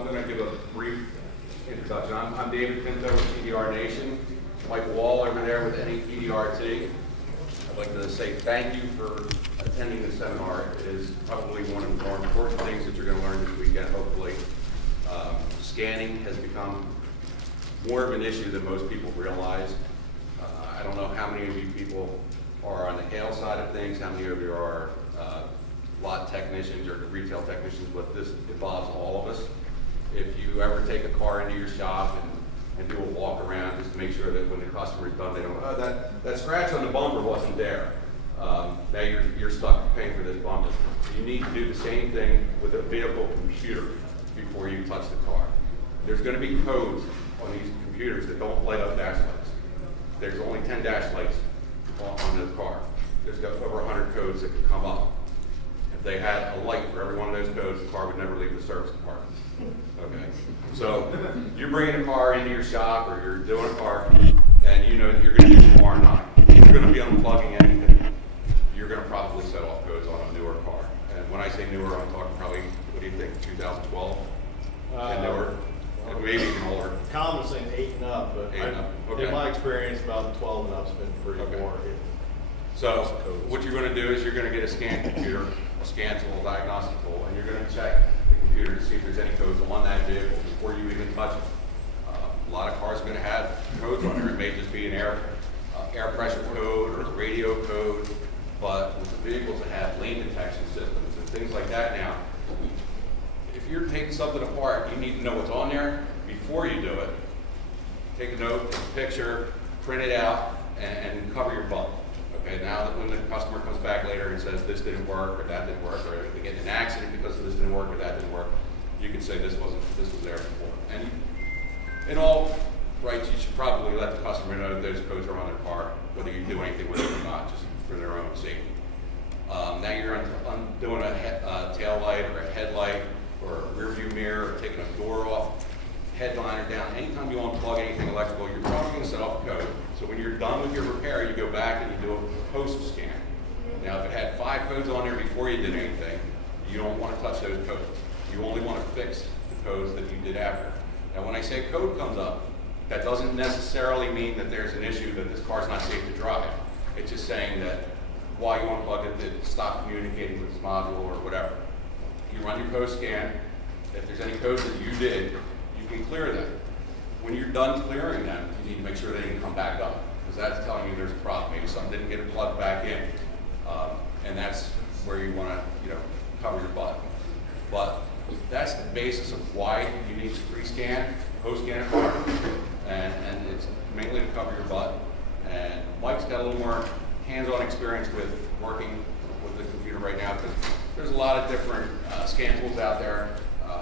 I'm going to give a brief introduction. I'm David Pinto with TDR Nation. Mike Wahl over there with NAPDRT. I'd like to say thank you for attending the seminar. It is probably one of the more important things that you're going to learn this weekend, hopefully. Scanning has become more of an issue than most people realize. I don't know how many of you people are on the Hale side of things, how many of you are lot technicians or retail technicians, but this involves all of us. If you ever take a car into your shop and do a walk around just to make sure that when the customer's done, they don't, oh, that scratch on the bumper wasn't there. Now you're stuck paying for this bumper. You need to do the same thing with a vehicle computer before you touch the car. There's going to be codes on these computers that don't light up dash lights. There's only 10 dash lights on the car. There's got over 100 codes that could come up. If they had a light for every one of those codes, the car would never leave the service department. Okay, so you're bringing a car into your shop or you're doing a car and you know that you're going to use your R9. If you're going to be unplugging anything, you're going to probably set off codes on a newer car. And when I say newer, I'm talking probably, what do you think, 2012 and newer? Maybe even older. Common saying 8 and up, but Okay. in my experience, about 12 and up's been pretty more. So what you're going to do is you're going to get a scan computer, a scan tool, diagnostic tool, and you're going to check the computer to see if there's any codes on that vehicle before you even touch it. A lot of cars are going to have codes on there. It may just be an air pressure code or a radio code, but with the vehicles that have lane detection systems and things like that now, if you're taking something apart, you need to know what's on there before you do it. Take a note, take a picture, print it out, and cover your butt. Okay, now that when the customer comes back later and says this didn't work or that didn't work, or they get in an accident because this didn't work or that didn't work, you can say this was there before. And in all rights, you should probably let the customer know that those codes are on their car, whether you do anything with it or not, just for their own safety. Now you're doing a tail light or a headlight or a rear view mirror, or taking a door off, headliner down. Anytime you unplug anything electrical, you're probably going to set off a code. So when you're done with your repair, you go back and you do a post scan. Now if it had 5 codes on there before you did anything, you don't want to touch those codes. You only want to fix the codes that you did after. Now when I say code comes up, that doesn't necessarily mean that there's an issue that this car's not safe to drive. It's just saying that while you unplug it, it stopped communicating with this module or whatever. You run your post scan. If there's any codes that you did, you can clear them. When you're done clearing them, you need to make sure they didn't come back up, because that's telling you there's a problem. Maybe something didn't get plugged back in, and that's where you want to, cover your butt. But that's the basis of why you need to pre-scan, post-scan a car, and it's mainly to cover your butt. And Mike's got a little more hands-on experience with working with the computer right now, because there's a lot of different scan tools out there.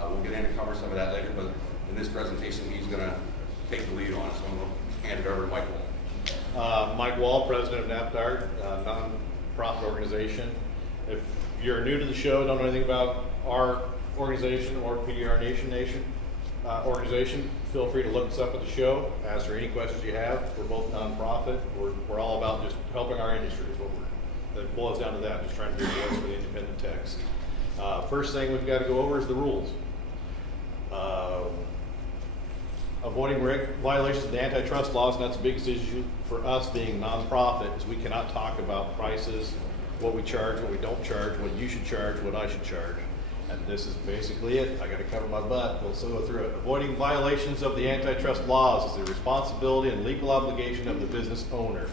We'll get in and cover some of that later, but in this presentation, he's going to take the lead on it, so I'm going to hand it over to Mike Wahl. Mike Wahl, president of NAPDRT, non-profit organization. If you're new to the show, don't know anything about our organization or PDR Nation organization, feel free to look us up at the show, answer any questions you have. We're both non-profit. We're all about just helping our industry is what that boils down to that, just trying to be a voice for the independent techs. First thing we've got to go over is the rules. Avoiding violations of the antitrust laws, and that's the biggest issue for us being nonprofit, is we cannot talk about prices, what we charge, what we don't charge, what you should charge, what I should charge. And this is basically it. I got to cover my butt. We'll still go through it. Avoiding violations of the antitrust laws is the responsibility and legal obligation of the business owner.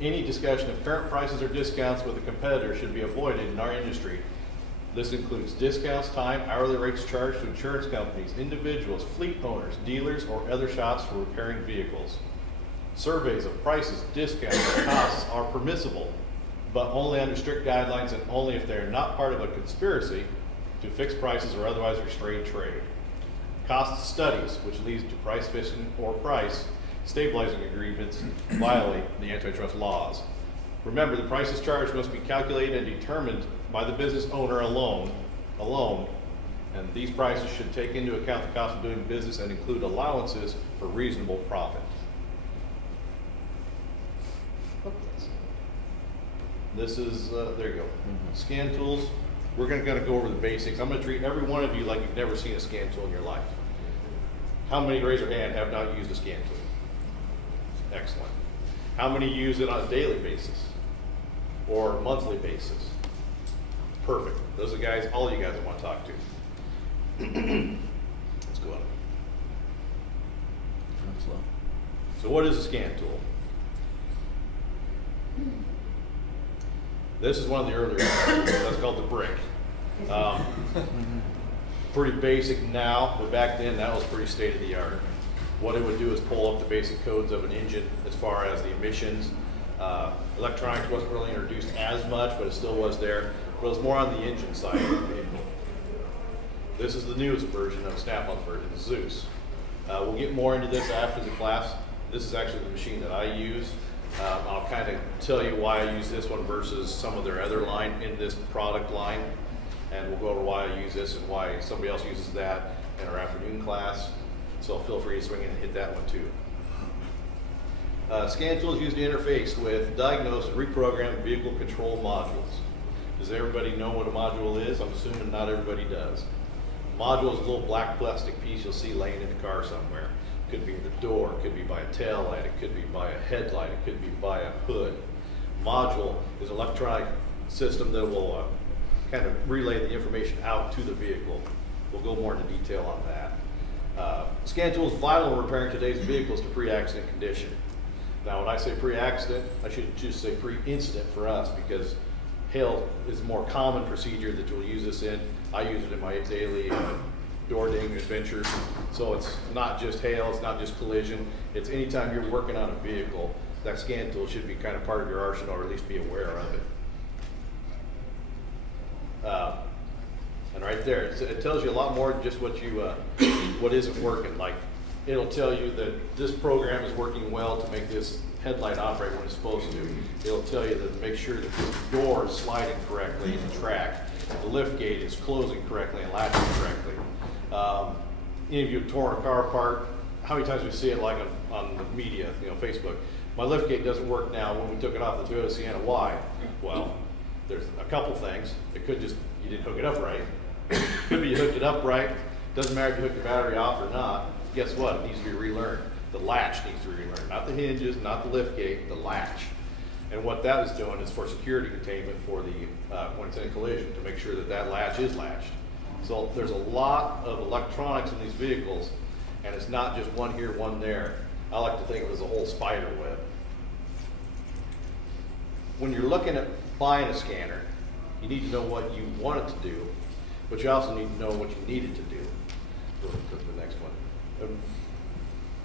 Any discussion of current prices or discounts with a competitor should be avoided in our industry. This includes discounts, time, hourly rates charged to insurance companies, individuals, fleet owners, dealers, or other shops for repairing vehicles. Surveys of prices, discounts, and costs are permissible, but only under strict guidelines and only if they are not part of a conspiracy to fix prices or otherwise restrain trade. Cost studies, which leads to price fixing or price stabilizing agreements, violate the antitrust laws. Remember, the prices charged must be calculated and determined by the business owner alone, and these prices should take into account the cost of doing business and include allowances for reasonable profit. This is, there you go. Scan tools. We're going to go over the basics. I'm going to treat every one of you like you've never seen a scan tool in your life. How many, raise your hand, have not used a scan tool? Excellent. How many use it on a daily basis or monthly basis? Perfect. Those are the guys, all you guys I want to talk to. Let's go on. So what is a scan tool? This is one of the earlier ones. That's called the brick. Pretty basic now, but back then that was pretty state of the art. What it would do is pull up the basic codes of an engine as far as the emissions. Electronics wasn't really introduced as much, but it still was there. But it was more on the engine side of the vehicle. This is the newest version of Snap-on's version, Zeus. We'll get more into this after the class. This is actually the machine that I use. I'll kind of tell you why I use this one versus some of their other line in this product line. And we'll go over why I use this and why somebody else uses that in our afternoon class. So feel free to swing in and hit that one too. Scan tools used to interface with, diagnose, and reprogram vehicle control modules. Does everybody know what a module is? I'm assuming not everybody does. Module is a little black plastic piece you'll see laying in the car somewhere. Could be the door, it could be by a tail light, it could be by a headlight, it could be by a hood. Module is an electronic system that will kind of relay the information out to the vehicle. We'll go more into detail on that. Scan tool is vital in repairing today's vehicles to pre-accident condition. Now when I say pre-accident, I should just say pre-incident for us, because hail is a more common procedure that you'll use this in. I use it in my daily door ding adventures. So it's not just hail, it's not just collision. It's anytime you're working on a vehicle, that scan tool should be kind of part of your arsenal, or at least be aware of it. And right there, it tells you a lot more than just what you what isn't working. Like, it'll tell you that this program is working well to make this headlight operate when it's supposed to. It'll tell you to make sure that this door is sliding correctly in the track, the lift gate is closing correctly and latching correctly. Any of you have torn a car apart, how many times we see it like on the media, Facebook? My lift gate doesn't work now. When we took it off the Toyota Sienna, why? Well, there's a couple things. It could just, you didn't hook it up right. Could be you hooked it up right. Doesn't matter if you hooked the battery off or not. Guess what? It needs to be relearned. The latch needs to be relearned. Not the hinges, not the lift gate, the latch. And what that is doing is for security containment for the, when it's in a collision, to make sure that that latch is latched. So there's a lot of electronics in these vehicles, and it's not just one here, one there. I like to think of it as a whole spider web. When you're looking at buying a scanner, you need to know what you want it to do, but you also need to know what you need it to do. Go to the next one.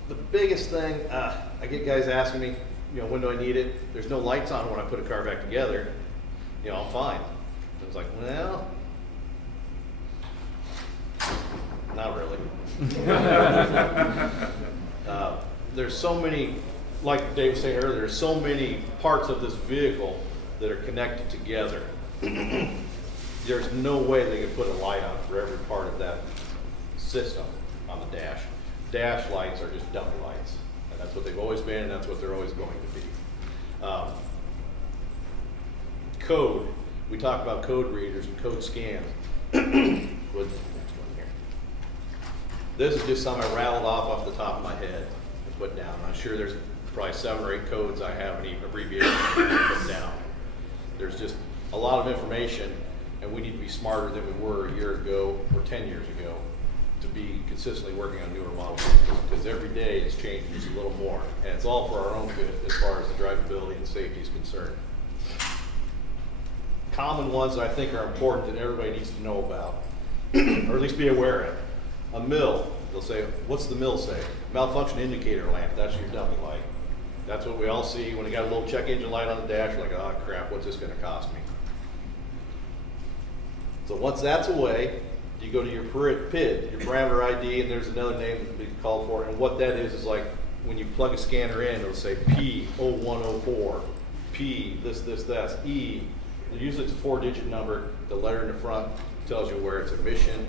The biggest thing, I get guys asking me, when do I need it? There's no lights on when I put a car back together. I'm fine. I was like, well, not really. There's so many, like Dave was saying earlier, there's so many parts of this vehicle that are connected together. There's no way they could put a light on for every part of that system on the dash. Dash lights are just dummy lights, and that's what they've always been, and that's what they're always going to be. Code. We talk about code readers and code scans. This is just some I rattled off the top of my head and put down. I'm sure there's probably 7 or 8 codes I haven't even abbreviated and put down. There's just a lot of information, and we need to be smarter than we were a year ago or 10 years ago to be consistently working on newer models, because every day it's changing just a little more, and it's all for our own good as far as the drivability and safety is concerned. Common ones that I think are important that everybody needs to know about, or at least be aware of. A mill, they'll say, what's the mill say? Malfunction indicator lamp, that's your dummy light. That's what we all see when you got a little check engine light on the dash, you're like, oh crap, what's this gonna cost me? So once that's away, you go to your PID, your parameter ID, and there's another name that we call for it. And what that is like when you plug a scanner in, it'll say P0104, P this, E. Usually it's a 4-digit number. The letter in the front tells you where it's emission,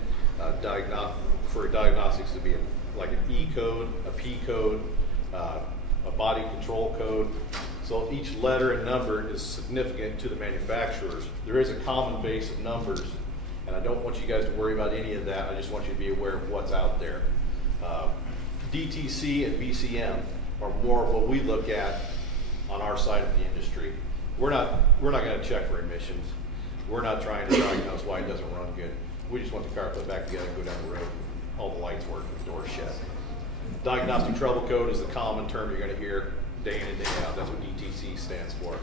for diagnostics to be like an E code, a P code, a body control code. So each letter and number is significant to the manufacturers. There is a common base of numbers And I don't want you guys to worry about any of that. I just want you to be aware of what's out there. DTC and BCM are more of what we look at on our side of the industry. We're not going to check for emissions. We're not trying to diagnose why it doesn't run good. We just want the car put back together and go down the road. All the lights work and the doors shut. Diagnostic trouble code is the common term you're going to hear day in and day out. That's what DTC stands for.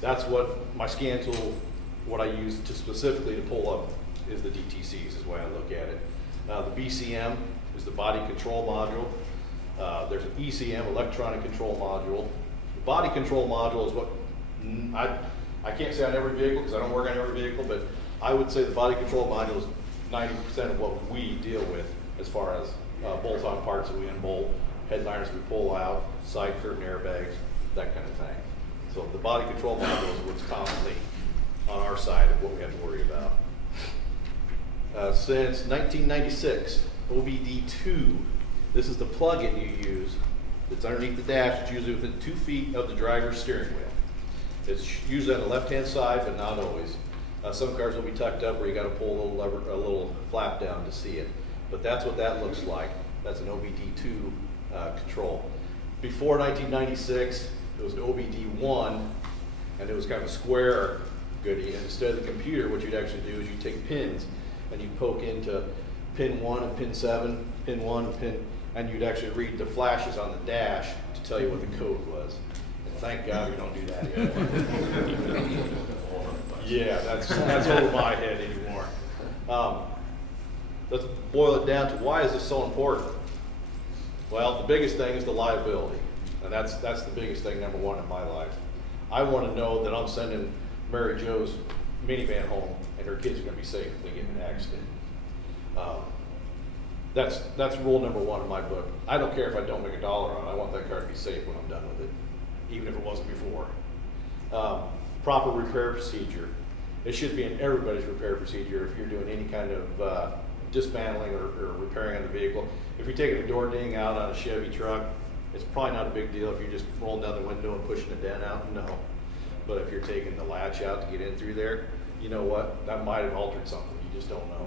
That's what my scan tool, what I use to specifically to pull up is the DTCs is the way I look at it. The BCM is the body control module. There's an ECM, electronic control module. The body control module is what I can't say on every vehicle because I don't work on every vehicle, but I would say the body control module is 90% of what we deal with as far as bolt-on parts that we unbolt, headliners we pull out, side curtain airbags, that kind of thing. So the body control module is what's commonly on our side of what we have to worry about. Since 1996, OBD2, this is the plug-in you use. It's underneath the dash. It's usually within 2 feet of the driver's steering wheel. It's usually on the left-hand side, but not always. Some cars will be tucked up where you got to pull a little lever, a little flap down to see it. But that's what that looks like. That's an OBD2 control. Before 1996, it was an OBD1, and it was kind of a square goodie. And instead of the computer, what you'd actually do is you take pins and you poke into pin 1 and pin 7, pin 1 and pin, and you'd actually read the flashes on the dash to tell you what the code was. And thank God we don't do that yet. Yeah, that's over my head anymore. Let's boil it down to why is this so important? Well, the biggest thing is the liability, and that's the biggest thing, number one in my life. I want to know that I'm sending Mary Jo's minivan home, and her kids are going to be safe if they get in an accident. That's rule number one in my book. I don't care if I don't make $1 on it. I want that car to be safe when I'm done with it, even if it wasn't before. Proper repair procedure. It should be in everybody's repair procedure if you're doing any kind of dismantling or repairing on the vehicle. If you're taking a door ding out on a Chevy truck, it's probably not a big deal if you're just rolling down the window and pushing the dent out, no. But if you're taking the latch out to get in through there, you know what, that might have altered something, you just don't know.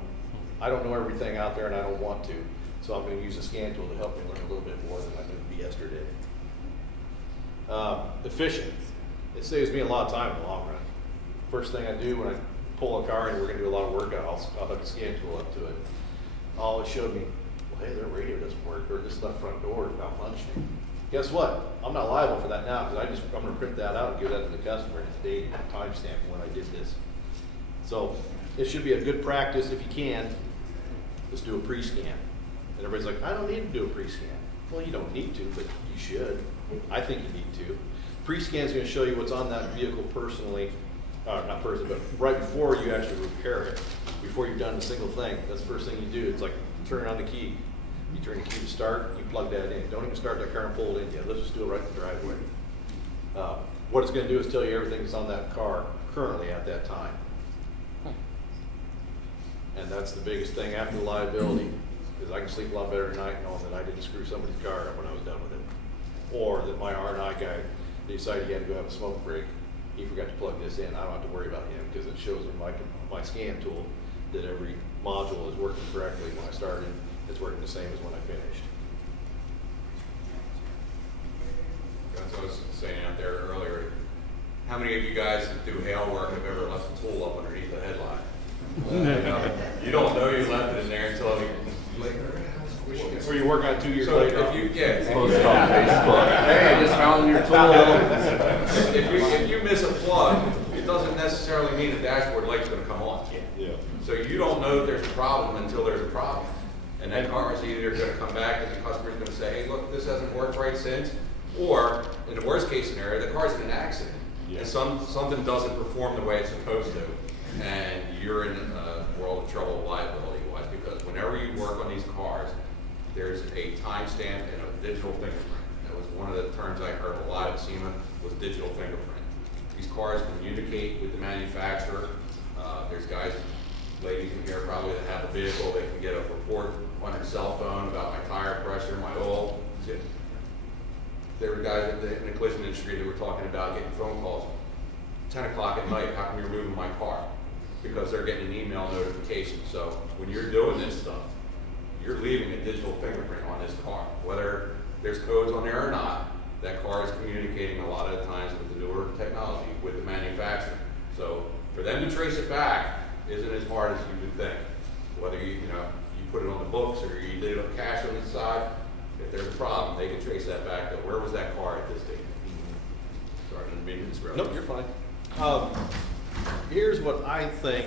I don't know everything out there and I don't want to, so I'm going to use a scan tool to help me learn a little bit more than I did yesterday. Efficient. It saves me a lot of time in the long run. First thing I do when I pull a car and we're going to do a lot of work, I'll hook a scan tool up to it. Oh, it showed me, well, hey, their radio doesn't work, or this left front door is malfunctioning. Guess what? I'm not liable for that now because I'm going to print that out and give that to the customer and it's date and timestamp when I did this. So it should be a good practice if you can. Just do a pre-scan. And everybody's like, I don't need to do a pre-scan. Well, you don't need to, but you should. I think you need to. Pre-scan is going to show you what's on that vehicle personally, not personally, but right before you actually repair it, before you've done a single thing. That's the first thing you do. It's like turning on the key. You turn the key to start, you plug that in. Don't even start that car and pull it in yet. Let's just do it right in the driveway. What it's going to do is tell you everything that's on that car currently at that time. And that's the biggest thing after the liability, is I can sleep a lot better at night knowing that I didn't screw somebody's car up when I was done with it. Or that my R&I guy decided he had to go have a smoke break. He forgot to plug this in. I don't have to worry about him because it shows in my scan tool that every module is working correctly when I started. It's working the same as when I finished. That's what I was saying out there earlier. How many of you guys that do hail work have ever left a tool up underneath the headline? You don't know you left it in there until Or you work on it 2 years later. If you get, Hey, I just found your tool. if you miss a plug, it doesn't necessarily mean the dashboard light's going to come on. Yeah. So you don't know that there's a problem until there's a problem. And that car is either going to come back and the customer's going to say, hey, look, this hasn't worked right since, or in the worst case scenario, the car's in an accident. Yeah. And something doesn't perform the way it's supposed to. And you're in a world of trouble liability-wise, because whenever you work on these cars, there's a timestamp and a digital fingerprint. That was one of the terms I heard a lot at SEMA, was digital fingerprint. These cars communicate with the manufacturer. There's guys, ladies in here probably that have a vehicle, they can get a report on their cell phone about my tire pressure, my oil. There were guys in the collision industry that were talking about getting phone calls. 10 o'clock at night, how come you're moving my car? because they're getting an email notification. So when you're doing this stuff, you're leaving a digital fingerprint on this car. Whether there's codes on there or not, that car is communicating a lot of the times with the newer technology, with the manufacturer. So for them to trace it back isn't as hard as you would think. Whether you put it on the books or you did it cash on the side, if there's a problem, they can trace that back to where was that car at this date. Sorry, I didn't mean to disrupt. Nope, you're fine. Here's what I think,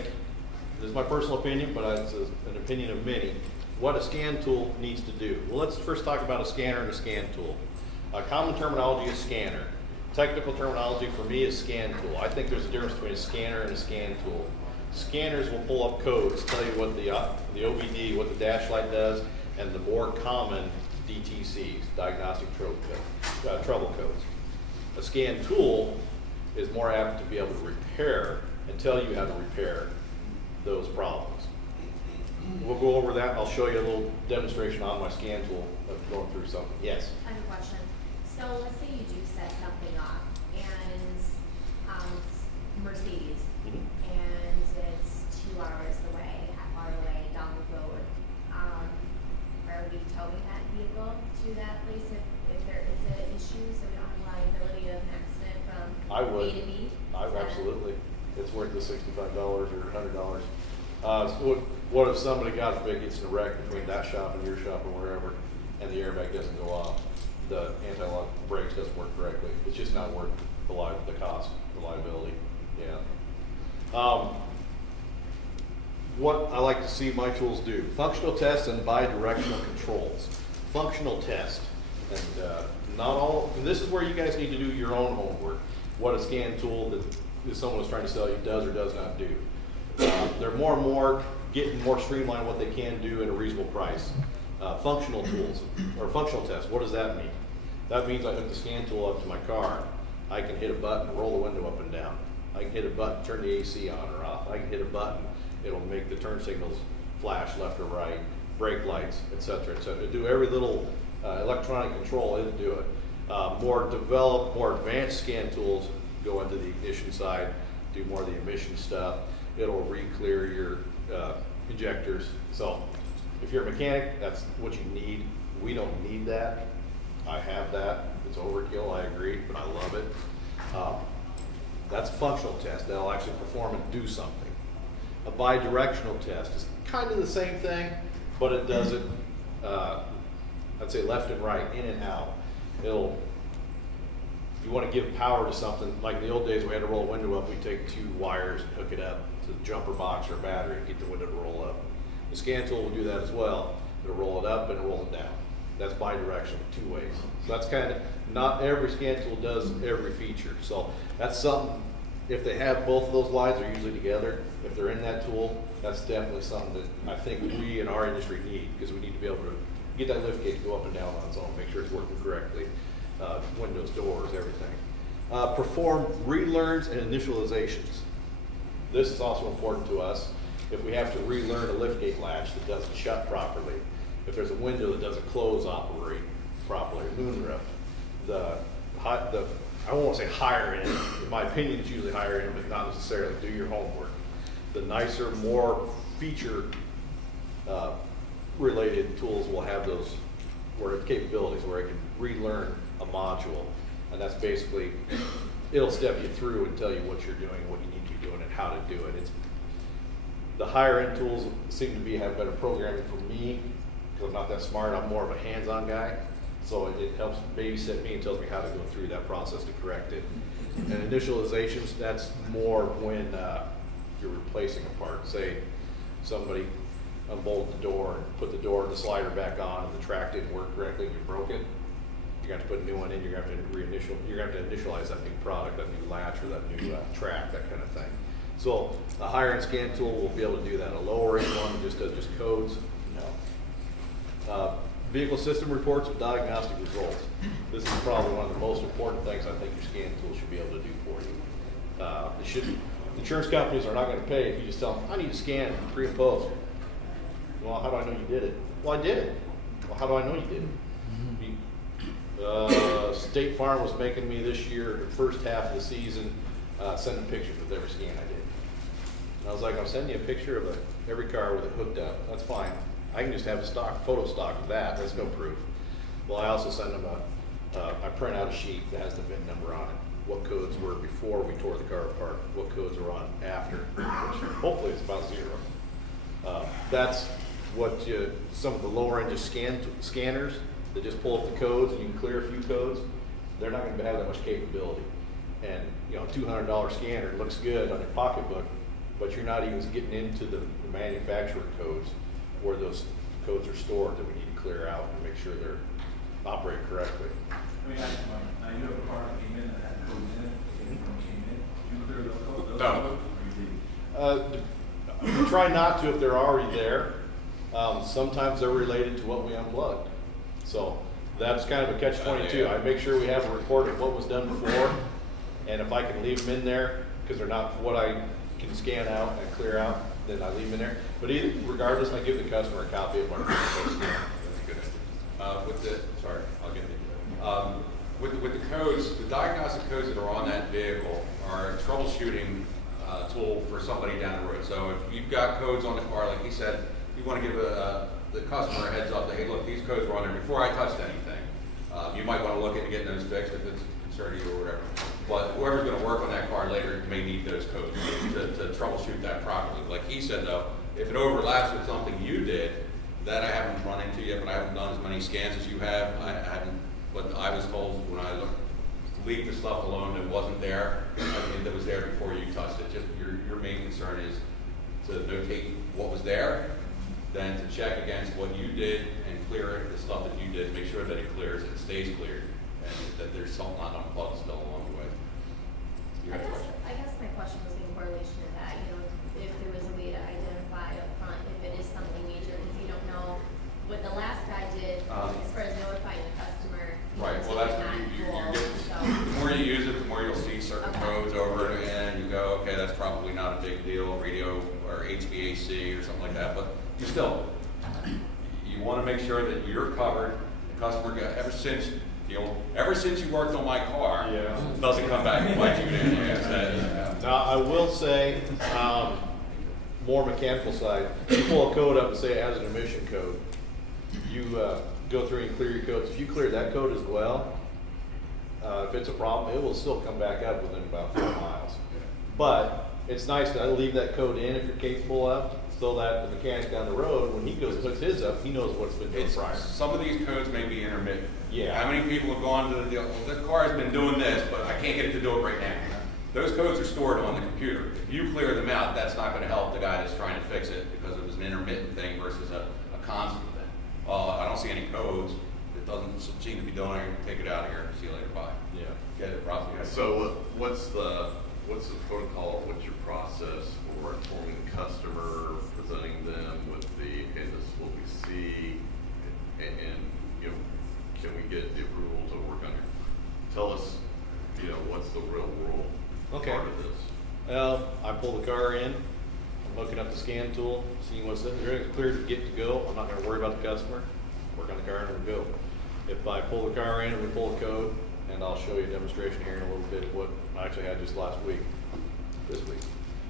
this is my personal opinion, but it's an opinion of many, what a scan tool needs to do. Well, let's first talk about a scanner and a scan tool. Common terminology is scanner. Technical terminology for me is scan tool. I think there's a difference between a scanner and a scan tool. Scanners will pull up codes, tell you what the OBD, what the dash light does, and the more common DTCs, diagnostic trouble codes. A scan tool is more apt to be able to repair and tell you how to repair those problems. We'll go over that. I'll show you a little demonstration on my scan tool of going through something. Yes? I have a question. So let's say you do set something up and it's Mercedes and it's 2 hours away, half hour away down the road. Are we towing that vehicle to that place if there is an issue so we don't have liability of an accident from I would. A to B? Absolutely. It's worth the $65 or $100. So what if somebody, God forbid, gets in a wreck between that shop and your shop or wherever, and the airbag doesn't go off, the anti-lock brakes doesn't work correctly? It's just not worth the cost, the liability. Yeah. What I like to see my tools do: functional tests and bidirectional controls. Functional test, and not all. And this is where you guys need to do your own homework. What a scan tool that someone is trying to sell you does or does not do. They're more and more getting more streamlined what they can do at a reasonable price. Functional tools or functional tests. What does that mean? That means I hook the scan tool up to my car. I can hit a button, roll the window up and down. I can hit a button, turn the AC on or off. I can hit a button, it'll make the turn signals flash left or right, brake lights, etc., etc. Do every little electronic control, it'll do it. More developed, more advanced scan tools go into the ignition side, do more of the emission stuff. It'll re-clear your injectors. So if you're a mechanic, that's what you need. We don't need that. I have that. It's overkill, I agree, but I love it. That's a functional test. That'll actually perform and do something. A bidirectional test is kind of the same thing, but it does it, I'd say left and right, in and out. You want to give power to something, like in the old days we had to roll a window up, we'd take 2 wires and hook it up to the jumper box or battery and get the window to roll up. The scan tool will do that as well. It'll roll it up and roll it down. That's bidirectional, 2 ways. So that's kind of, not every scan tool does every feature. So that's something, if they have both of those lines, they're usually together. If they're in that tool, that's definitely something that I think we in our industry need, because we need to be able to get that lift gate to go up and down on its own, make sure it's working correctly. Windows, doors, everything. Perform relearns and initializations. This is also important to us. If we have to relearn a liftgate latch that doesn't shut properly, if there's a window that doesn't close operate properly, moonroof, I won't say higher end, in my opinion it's usually higher end, but not necessarily. Do your homework. The nicer, more feature related tools will have those capabilities where it can relearn a module, and that's basically, it'll step you through and tell you what you're doing, what you need to be doing, and how to do it. It's the higher end tools seem to have better programming for me, because I'm not that smart. I'm more of a hands-on guy, so it helps babysit me and tells me how to go through that process to correct it. And initializations, that's more when you're replacing a part. Say somebody unbolted the door and put the door and the slider back on, and the track didn't work correctly and you broke it. You're going to have to put a new one in. You're going to have to initialize that new product, that new latch, or that new track, that kind of thing. So a higher end scan tool will be able to do that. A lower end one just does just codes. No. Vehicle system reports with diagnostic results. This is probably one of the most important things I think your scan tool should be able to do for you. Insurance companies are not going to pay if you just tell them, I need to scan pre and post. Well, how do I know you did it? Well, I did it. Well, how do I know you did it? State Farm was making me this year, the first half of the season, sending pictures with every scan I did. And I was like, I'm sending you a picture of every car with it hooked up. That's fine. I can just have a photo stock of that. That's no proof. Well, I also send them I print out a sheet that has the VIN number on it. What codes were before we tore the car apart, what codes are on after, which hopefully it's about 0. That's what some of the lower end just scanners that just pull up the codes and you can clear a few codes, they're not going to have that much capability. And a $200 scanner looks good on your pocketbook, but you're not even getting into the manufacturer codes where those codes are stored that we need to clear out and make sure they're operating correctly. Let me ask you, Mike, now you have a car that came in that had codes in it, and when it came in, did you clear those codes? No. Or you didn't? We try not to if they're already there. Sometimes they're related to what we unplugged. So that's kind of a catch-22. I make sure we have a report of what was done before, and if I can leave them in there, because they're not what I can scan out and clear out, then I leave them in there. But regardless, I give the customer a copy of our scan. Sorry, I'll get it. With the codes, the diagnostic codes that are on that vehicle are a troubleshooting tool for somebody down the road. So if you've got codes on the car, like he said, you want to give the customer a heads up that, hey, look, these codes were on there before I touched anything. You might want to look into getting those fixed if it's a concern to you or whatever. But whoever's going to work on that car later may need those codes to troubleshoot that properly. Like he said, though, if it overlaps with something you did, that I haven't run into yet, but I haven't done as many scans as you have. I haven't, but I was told when I leave the stuff alone that wasn't there, that was there before you touched it. Just your main concern is to notate what was there, then to check against what you did and clear it, the stuff that you did, make sure that it clears, it stays cleared, and that there's something not unplugged still along the way. I guess my question was in correlation to that, if there was a way to identify up front if it is something major, because you don't know what the last guy did as far as notifying the customer. Right, well that's what the more you use it, the more you'll see certain codes over it, and you go, okay, that's probably not a big deal, radio or HVAC or something like that, but you still, you want to make sure that you're covered. The customer, ever since you worked on my car, doesn't come back and bite you in the ass. Now, I will say, more mechanical side, you pull a code up and say it has an emission code. You go through and clear your codes. If you clear that code as well, if it's a problem, it will still come back up within about 4 miles. But it's nice to leave that code in if you're capable of, so that the mechanic down the road, when he goes and hooks his up, he knows what's been done prior. Some of these codes may be intermittent. Yeah. How many people have gone to the deal, well, this car has been doing this, but I can't get it to do it right now. Those codes are stored on the computer. If you clear them out, that's not going to help the guy that's trying to fix it because it was an intermittent thing versus a constant thing. I don't see any codes. It doesn't seem to be doing it. Take it out of here. See you later. Bye. Yeah. Get it, probably. So what's the protocol? What's your process for informing the customer, presenting them with the, okay, this is what we see, and can we get the approval to work on it? Tell us, what's the real world part of this? Well, I pull the car in, I'm hooking up the scan tool, seeing what's in there, it's clear to get to go. I'm not going to worry about the customer. Work on the car and we'll go. If I pull the car in and we pull a code, and I'll show you a demonstration here in a little bit of what I actually had just this week.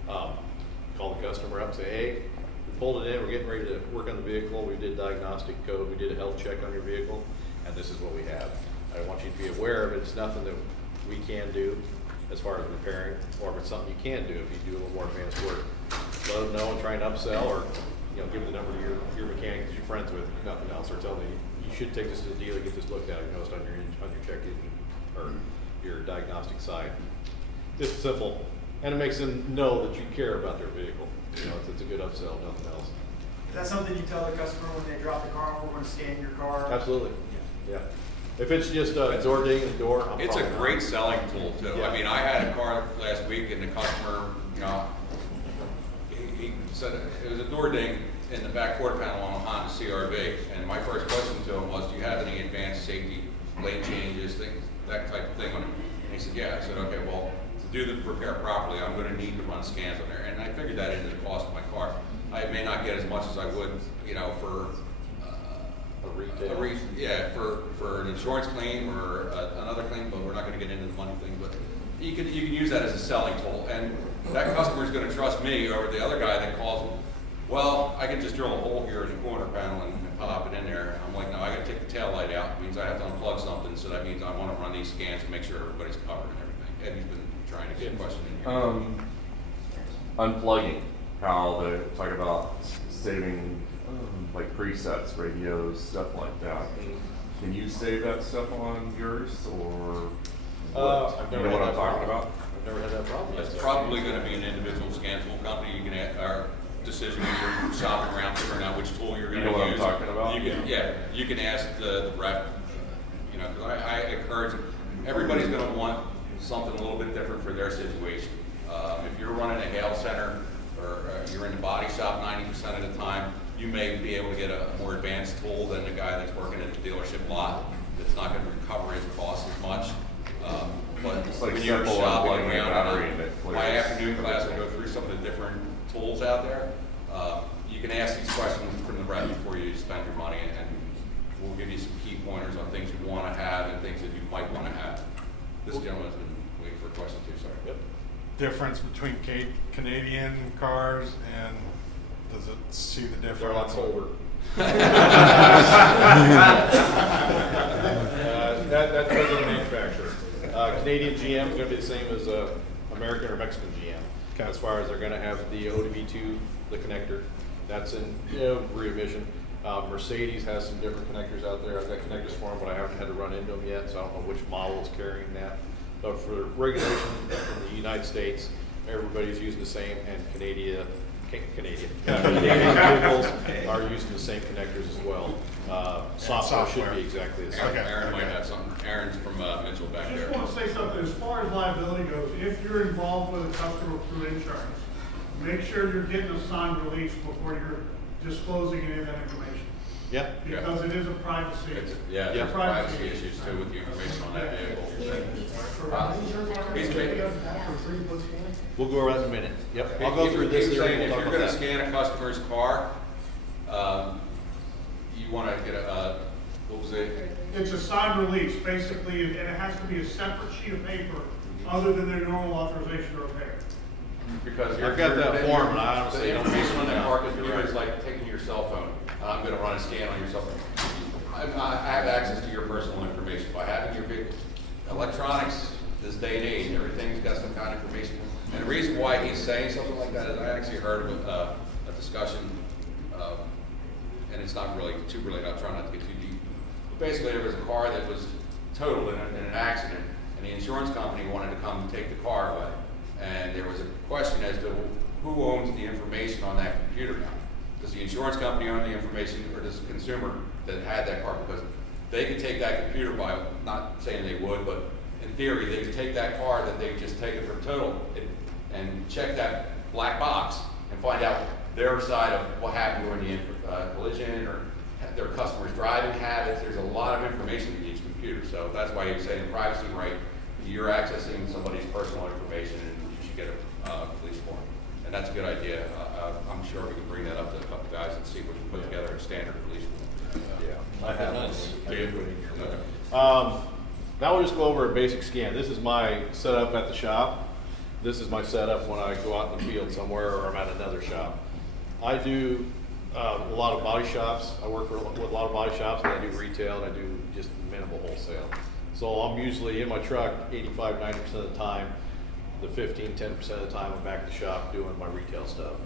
Call the customer up, say, hey, we pulled it in, we're getting ready to work on the vehicle, we did diagnostic code, we did a health check on your vehicle, and this is what we have. I want you to be aware of it. It's nothing that we can do as far as repairing, or if it's something you can do if you do a little more advanced work. Let them know and try and upsell, or give the number to your mechanic that you're friends with, if nothing else, or tell them you should take this to the dealer, get this looked at, noticed on your check engine or your diagnostic side. Just simple, and it makes them know that you care about their vehicle. It's a good upsell, nothing else. Is that something you tell the customer when they drop the car off, we're going to scan your car? Absolutely. Yeah. If it's just a door ding in the door, It's a great selling tool too. Yeah. I mean, I had a car last week, and the customer, he said it was a door ding in the back quarter panel on a Honda CRV, and my first question to him was, do you have any advanced safety lane changes, things, that type of thing on it? And he said, yeah. I said, okay, well, to do the repair properly, I'm going to need to run scans on there, and I figured that into the cost of my car. I may not get as much as I would, for a retail. For an insurance claim or another claim, but we're not going to get into the money thing. But you can use that as a selling tool, and that customer is going to trust me over the other guy that calls. Well, I can just drill a hole here in the corner panel and pop it in there. And I'm like, no, I got to take the tail light out. It means I have to unplug something, so that means I want to run these scans and make sure everybody's covered and everything. Eddie's been trying to get a question in here. Unplugging, how they talk about saving like presets, radios, stuff like that. Can you save that stuff on yours, or I've you never know what had I'm that talking problem. about? I've never had that problem. It's probably going to be an individual scan tool company. You can add our decision when you're shopping around figuring out which tool you're going to You know what I'm use. talking about? You can, yeah, you can ask the rep. You know, because I encourage everybody's going to want something a little bit different for their situation. If you're running a hail center or you're in the body shop 90% of the time, you may be able to get a more advanced tool than the guy that's working at the dealership lot. That's not going to recover his costs as much. But It's like when you're simple shopping unplugging a around, battery and it my clears. afternoon class will go through some of the different tools out there. You can ask these questions from the rep before you spend your money, and we'll give you some key pointers on things you want to have and things that you might want to have. This gentleman's been waiting for a question too, sorry. Yep. Difference between Canadian cars and does it see the difference? They're a lot colder. That's because of the manufacturer. Canadian GM is going to be the same as American or Mexican GM. As far as they're going to have the ODB2, the connector, that's in revision. Mercedes has some different connectors out there. I've got connectors for them, but I haven't had to run into them yet, so I don't know which model is carrying that. But for regulation in the United States, everybody's using the same, and Canadian vehicles are using the same connectors as well. Software should be exactly the same. Aaron might have something. Aaron's from Mitchell back there. Just want to say something, as far as liability goes, if you're involved with a customer through insurance, make sure you're getting a signed release before you're disclosing any of that information. Yeah. Because it is a privacy. Yeah, there's privacy issues too with the information on that vehicle. He's great. We'll go around in a minute. Yep. I'll go through this. If We'll you're talk going about to that. scan a customer's car, you want to get a, what was it? It's a signed release, basically, and it has to be a separate sheet of paper other than their normal authorization to repair. Because I've got that form, and I honestly the don't information on know. that car computer is like taking your cell phone. I'm going to run a scan on your cell phone. I have access to your personal information by having your vehicle. Electronics, this day and age, everything's got some kind of information. And the reason why he's saying something like that is I actually heard a discussion, and it's not really too related. I'm trying not to get too deep. But basically, there was a car that was totaled in an accident, and the insurance company wanted to come and take the car away. And there was a question as to who owns the information on that computer now. Does the insurance company own the information, or does the consumer that had that car? Because they could take that computer by, not saying they would, but in theory, they could take that car that they've just taken from total and check that black box and find out their side of what happened during the collision or their customers' driving habits. There's a lot of information in each computer. So that's why you're saying privacy right. You're accessing somebody's personal information, and you should get a police form. And that's a good idea. I'm sure we can bring that up to a couple guys and see if we can put together a standard police form. Yeah, I have one. Do you? Now we'll just go over a basic scan. This is my setup at the shop. This is my setup when I go out in the field somewhere or I'm at another shop. I do a lot of body shops. I work with a lot of body shops, and I do retail, and I do just minimal wholesale. So I'm usually in my truck 85, 90% of the time. The 15, 10% of the time I'm back at the shop doing my retail stuff.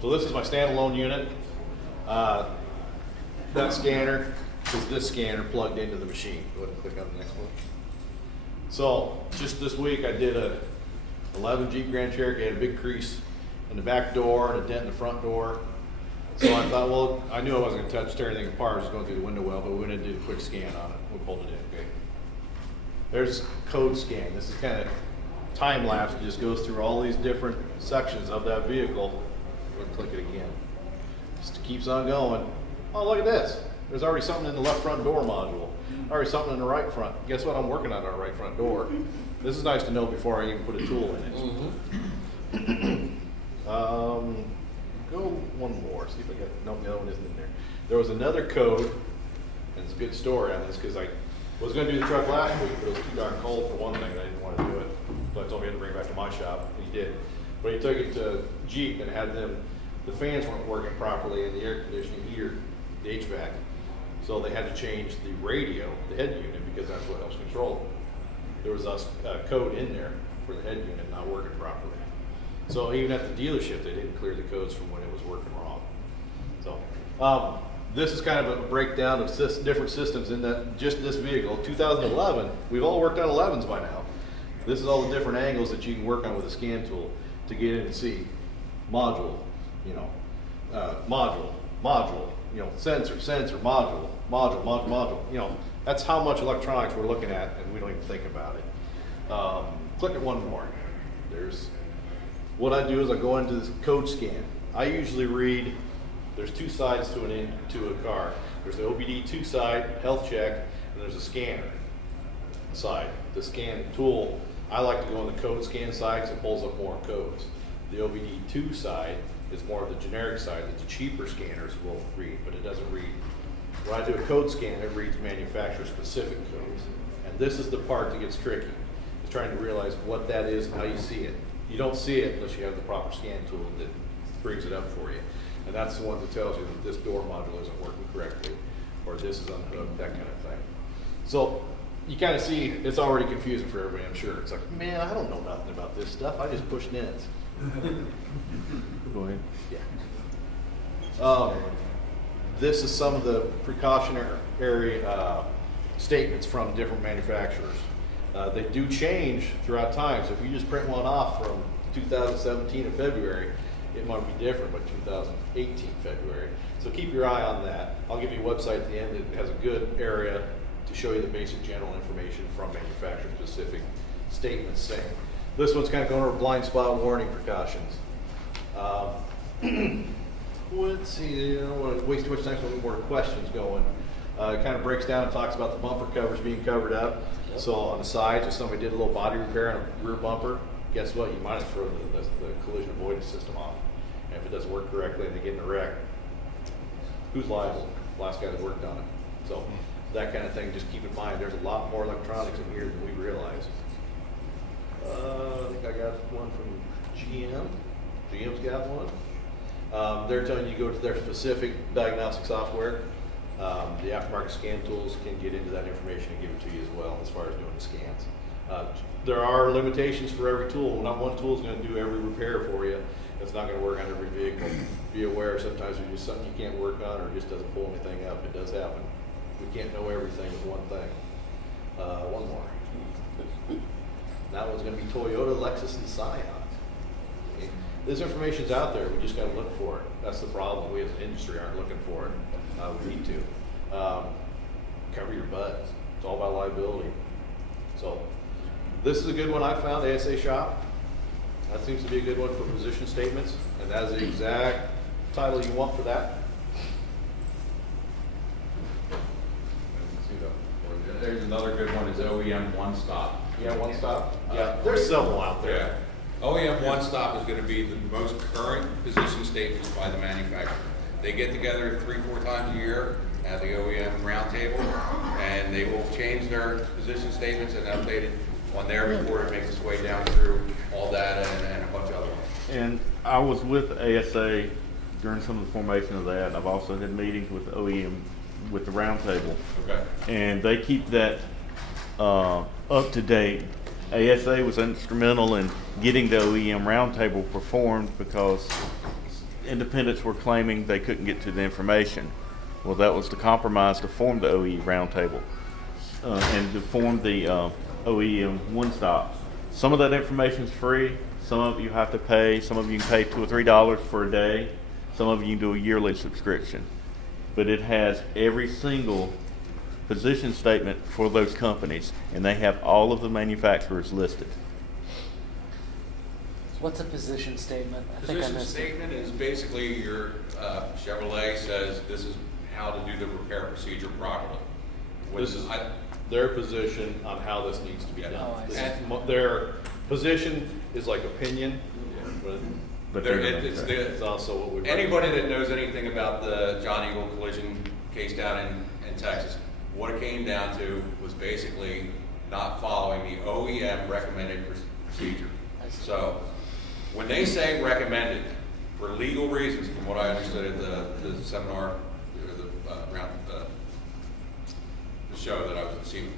So this is my standalone unit. That scanner is this scanner plugged into the machine. Go ahead and click on the next one. So just this week I did a 11 Jeep Grand Cherokee, had a big crease in the back door and a dent in the front door. So I thought, well, I knew I wasn't going to touch, tear anything apart. I was just going through the window well, but we went and did a quick scan on it. We pulled it in. Okay. There's code scan. This is kind of time lapse. It just goes through all these different sections of that vehicle. Go and click it again. Just keeps on going. Oh, look at this. There's already something in the left front door module. Already something in the right front. Guess what? I'm working on our right front door. This is nice to know before I even put a tool in it. Go one more. See if I got. No, the other one isn't in there. There was another code, and it's a good story on this because I Was gonna do the truck last week, but it was too darn cold for one thing, and I didn't wanna do it. So I told him he had to bring it back to my shop, and he did. But he took it to Jeep and had them, the fans weren't working properly in the air conditioning heater, the HVAC. So they had to change the radio, the head unit, because that's what helps control it. There was a code in there for the head unit not working properly. So even at the dealership, they didn't clear the codes from when it was working wrong. So this is kind of a breakdown of different systems in that just this vehicle. 2011, we've all worked on 11s by now. This is all the different angles that you can work on with a scan tool to get in and see module, you know, module, you know, sensor, module, you know, that's how much electronics we're looking at, and we don't even think about it. Click at one more. What I do is I go into this code scan. I usually read, there's two sides to a car. There's the OBD2 side, health check, and there's a scanner side. The scan tool, I like to go on the code scan side because it pulls up more codes. The OBD2 side is more of the generic side that the cheaper scanners will read, but it doesn't read. When I do a code scan, it reads manufacturer specific codes. And this is the part that gets tricky. It's trying to realize what that is and how you see it. You don't see it unless you have the proper scan tool that brings it up for you. And that's the one that tells you that this door module isn't working correctly, or this is unhooked, that kind of thing. So you kind of see it's already confusing for everybody, I'm sure. It's like, man, I don't know nothing about this stuff. I just push nets. Go ahead. Yeah. This is some of the precautionary statements from different manufacturers. They do change throughout time. So if you just print one off from 2017 in February, it might be different, but 2018 February. So keep your eye on that. I'll give you a website at the end that has a good area to show you the basic general information from manufacturer specific statements saying. This one's kind of going over blind spot warning precautions. Let's see, I don't want to waste too much time so more questions going. It kind of breaks down and talks about the bumper covers being covered up. Yep. So on the sides, if somebody did a little body repair on a rear bumper, guess what? You might have thrown the collision avoidance system off. And if it doesn't work correctly and they get in a wreck, who's liable? Last guy that worked on it. So that kind of thing, just keep in mind, there's a lot more electronics in here than we realize. I think I got one from GM. GM's got one. They're telling you to go to their specific diagnostic software. The aftermarket scan tools can get into that information and give it to you as well as far as doing the scans. There are limitations for every tool. Not one tool is going to do every repair for you. It's not going to work on every vehicle. Be aware sometimes there's just something you can't work on or it just doesn't pull anything up. It does happen. We can't know everything with one thing. One more. That one's going to be Toyota, Lexus, and Scion. Okay. This information's out there. We just got to look for it. That's the problem. We as an industry aren't looking for it. We need to. Cover your butts. It's all about liability. So this is a good one I found, ASA Shop. That seems to be a good one for position statements. And that is the exact title you want for that. There's another good one is OEM One Stop. Yeah, One Stop? Yeah, there's several out there. Yeah. OEM One Stop is going to be the most current position statements by the manufacturer. They get together 3-4 times a year at the OEM roundtable, and they will change their position statements and update it on there before it makes its way down through all data and a bunch of other ones. And I was with ASA during some of the formation of that, and I've also had meetings with OEM with the roundtable. Okay. And they keep that up to date. ASA was instrumental in getting the OEM roundtable performed because independents were claiming they couldn't get to the information. Well, that was the compromise to form the OE roundtable and to form the OEM One Stop. Some of that information is free. Some of you have to pay. Some of you can pay $2 or $3 for a day. Some of you can do a yearly subscription. But it has every single position statement for those companies, and they have all of the manufacturers listed. What's a position statement? I think I Position missed statement is basically your Chevrolet says this is how to do the repair procedure properly. This is their position on how this needs to be done. Oh, I see. Their position is like opinion, but it's also what we anybody that knows anything about the John Eagle collision case down in Texas what it came down to was basically not following the OEM recommended procedure. So when they say recommended, for legal reasons, from what I understood at the seminar, the show that I was seeing,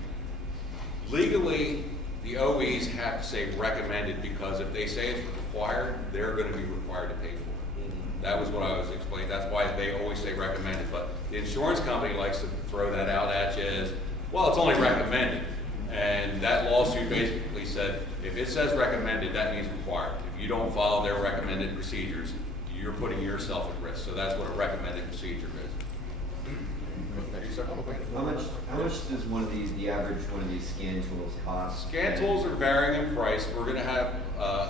legally, the OEs have to say recommended, because if they say it's required, they're going to be required to pay for it. That was what I was explaining. That's why they always say recommended. But the insurance company likes to throw that out at you as, well, it's only recommended. And that lawsuit basically said, if it says recommended, that means required. If you don't follow their recommended procedures, you're putting yourself at risk. So that's what a recommended procedure is. How much does the average one of these scan tools cost? Scan tools are varying in price. We're going to have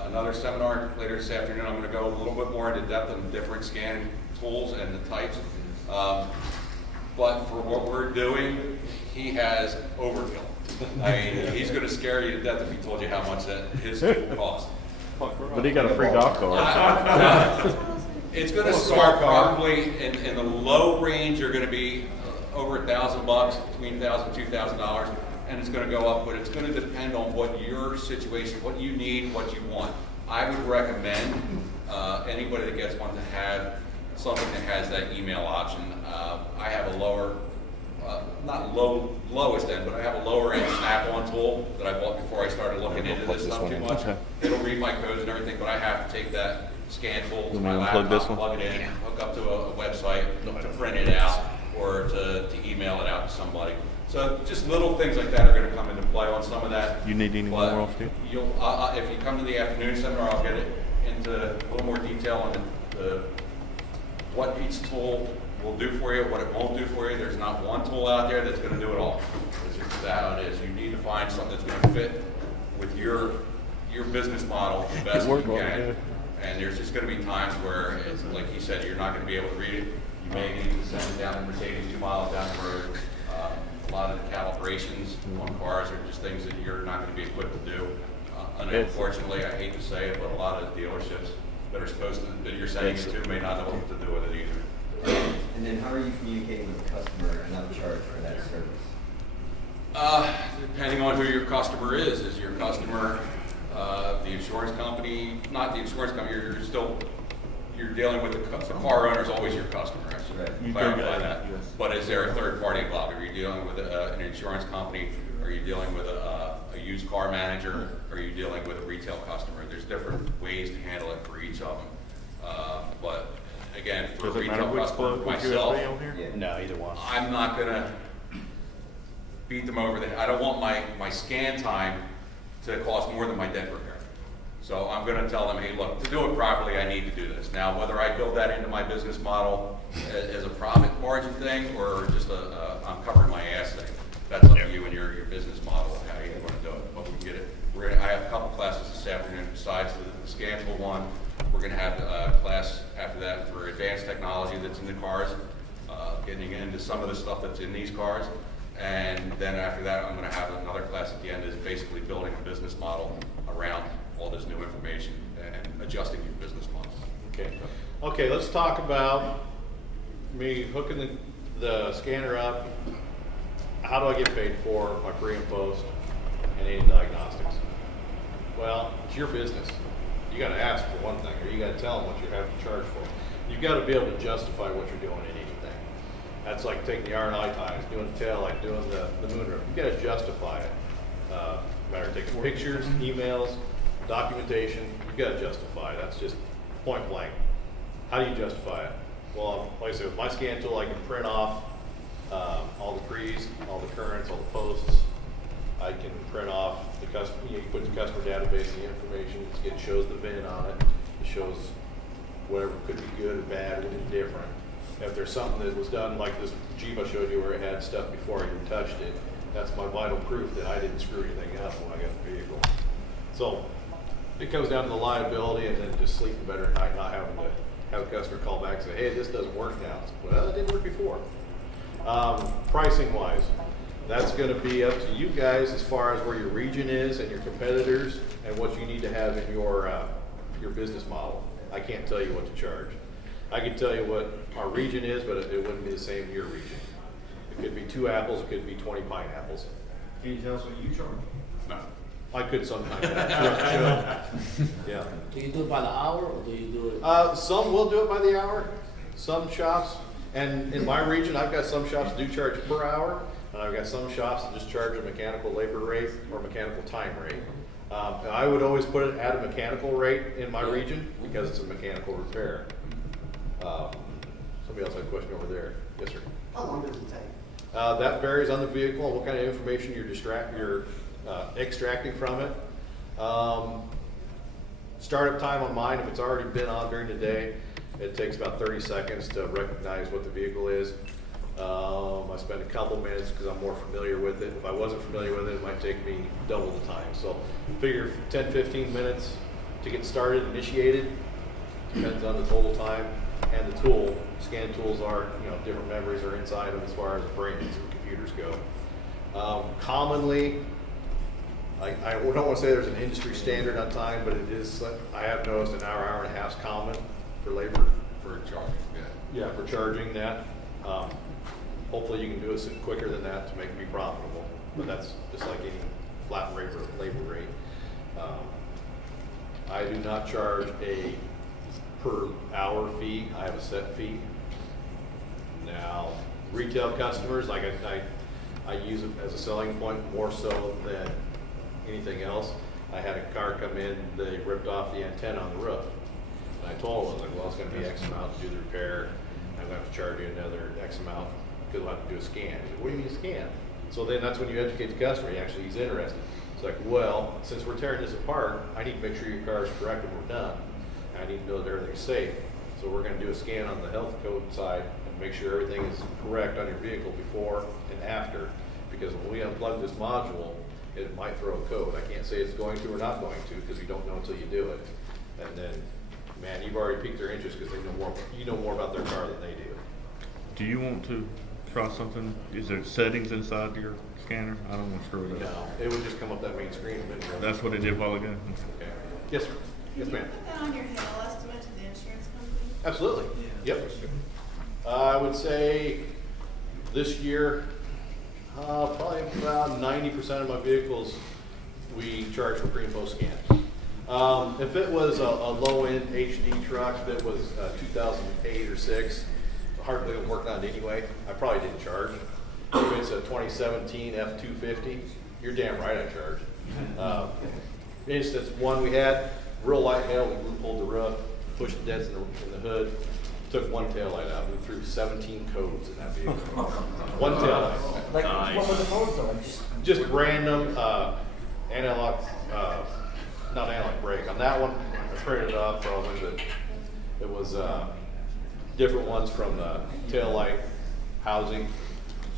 another seminar later this afternoon. I'm going to go a little bit more into depth on different scanning tools and the types. But for what we're doing, he has overkill. I mean, he's going to scare you to death if he told you how much that his tool costs. But he got a free golf cart. It's going to start probably in the low range. You're going to be over $1,000, between $1,000 and $2,000, and it's going to go up. But it's going to depend on what your situation, what you need, what you want. I would recommend anybody that gets one to have something that has that email option. I have a lower, not lowest end, but I have a lower end Snap-on tool that I bought before I started looking into this stuff too much. Okay. It'll read my codes and everything, but I have to take that scan tool to my laptop, plug it in, hook up to a website to print it out, or to email it out to somebody. So just little things like that are going to come into play on some of that. You need any more off here? If you come to the afternoon seminar, I'll get it into a little more detail on what each tool will do for you, what it won't do for you. There's not one tool out there that's going to do it all. It's just how it is. You need to find something that's going to fit with your business model the best you can. And there's just going to be times where, it's, like he said, you're not going to be able to read it. You may need to send it down to Mercedes 2 miles down the road. A lot of the calibrations on cars are just things that you're not going to be equipped to do. Unfortunately, I hate to say it, but a lot of dealerships that are supposed to, that you're sending it to, may not know what to do with it either. And then how are you communicating with the customer and not charge for that service? Depending on who your customer is. Is your customer the insurance company? Not the insurance company. You're dealing with the car owner is always your customer. I should clarify that. Yes. But is there a third party involved? Are you dealing with an insurance company? Are you dealing with a used car manager? Are you dealing with a retail customer? There's different ways to handle it for each of them. But again, for a retail customer, myself, No, either one. I'm not gonna beat them over the head. I don't want my scan time to cost more than my debt repair. So I'm going to tell them, hey, look, to do it properly, I need to do this. Now, whether I build that into my business model as a profit margin thing or just I'm covering my ass thing, that's up to you and your business model, how you want to do it. But we can get it. I have a couple classes this afternoon besides the scan tool one. We're going to have a class after that for advanced technology that's in the cars, getting into some of the stuff that's in these cars. And then after that, I'm going to have another class at the end is basically building a business model around all this new information and adjusting your business model. Okay. Okay, let's talk about me hooking the scanner up. How do I get paid for my pre and post and any diagnostics? Well, it's your business. You got to ask for one thing, or you got to tell them what you have to charge for. You've got to be able to justify what you're doing in anything. That's like taking the R&I times, doing the tail, like doing the moon roof. You got to justify it. Matter of taking pictures, emails, documentation. You got to justify. That's just point blank. How do you justify it? Well, like I said, with my scan tool, I can print off all the pre's, all the currents, all the posts. I can print off the customer. You put the customer database, the information. It shows the VIN on it. It shows whatever could be good or bad or indifferent. If there's something that was done like this Jeep I showed you where it had stuff before I even touched it, that's my vital proof that I didn't screw anything up when I got the vehicle. So it comes down to the liability and then just sleeping better at night, not having to have a customer call back and say, hey, this doesn't work now. Well, it didn't work before. Pricing wise, that's going to be up to you guys as far as where your region is and your competitors and what you need to have in your business model. I can't tell you what to charge. I can tell you what our region is, but it wouldn't be the same in your region. It could be 2 apples, it could be 20 pineapples. Can you tell us what you charge? No. I could sometimes. Yeah. Do you do it by the hour or do you do it? Some will do it by the hour. Some shops, and in my region, I've got some shops that do charge per hour, and I've got some shops that just charge a mechanical labor rate or mechanical time rate. I would always put it at a mechanical rate in my region because it's a mechanical repair. Somebody else had a question over there. Yes, sir. How long does it take? That varies on the vehicle and what kind of information you're extracting from it. Startup time on mine, if it's already been on during the day, it takes about 30 seconds to recognize what the vehicle is. I spend a couple minutes because I'm more familiar with it. If I wasn't familiar with it, it might take me double the time. So figure 10, 15 minutes to get started, initiated. Depends on the total time and the tool. Scan tools are, different memories are inside them as far as brains and computers go. Commonly, I don't want to say there's an industry standard on time, but it is, I have noticed an hour, hour and a half is common for labor. For charging, yeah. Yeah, for charging that. Hopefully you can do it quicker than that to make it be profitable, but that's just like any flat labor rate. I do not charge a per hour fee. I have a set fee. Now, retail customers, like I use it as a selling point more so than anything else. I had a car come in, they ripped off the antenna on the roof. And I told them, I was like, well, it's going to be X amount to do the repair. I'm going to have to charge you another X amount because we'll have to do a scan. He said, what do you mean a scan? So then that's when you educate the customer. He's interested. It's like, well, since we're tearing this apart, I need to make sure your car is correct when we're done. I need to know that everything's safe. So we're going to do a scan on the health code side and make sure everything is correct on your vehicle before and after. Because when we unplug this module, it might throw a code. I can't say it's going to or not going to because you don't know until you do it. And then, man, you've already piqued their interest because they know more. You know more about their car than they do. Do you want to try something? Is there settings inside your scanner? I don't want to screw it up. No, it would just come up that main screen. That's what it did a while ago? Okay. Yes, sir. Yes, ma'am. Put that on your hail estimate to the insurance company? Absolutely. Yep. I would say this year, probably about 90% of my vehicles we charge for pre and post scans. If it was a low-end HD truck that was 2008 or 6, hardly working on it anyway, I probably didn't charge. If it's a 2017 F250, you're damn right I charge. Instance one we had, real light hail, we pulled the roof, pushed the dents in the hood, took one taillight out. We threw 17 codes in that vehicle. One taillight. Like, Nice. what were the codes though? Just random analog, not analog brake. On that one, I printed it off probably, but it was different ones from the taillight housing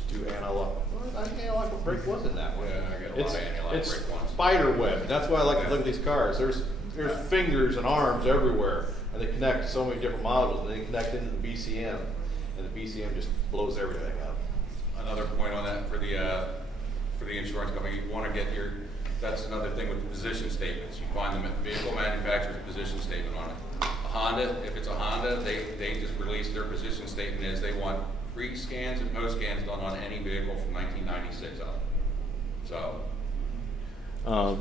to analog. What analog brake was in that one? Yeah, I got a lot of analog It's brake ones. spider web. That's why I like to look at these cars. There's fingers and arms everywhere, and they connect to so many different modules, and they connect into the BCM, and the BCM just blows everything up. Another point on that for the insurance company, you want to get that's another thing with the position statements. You find the vehicle manufacturer's position statement on it. A Honda, if it's a Honda, they just released their position statement is they want pre-scans and post-scans done on any vehicle from 1996 up. So.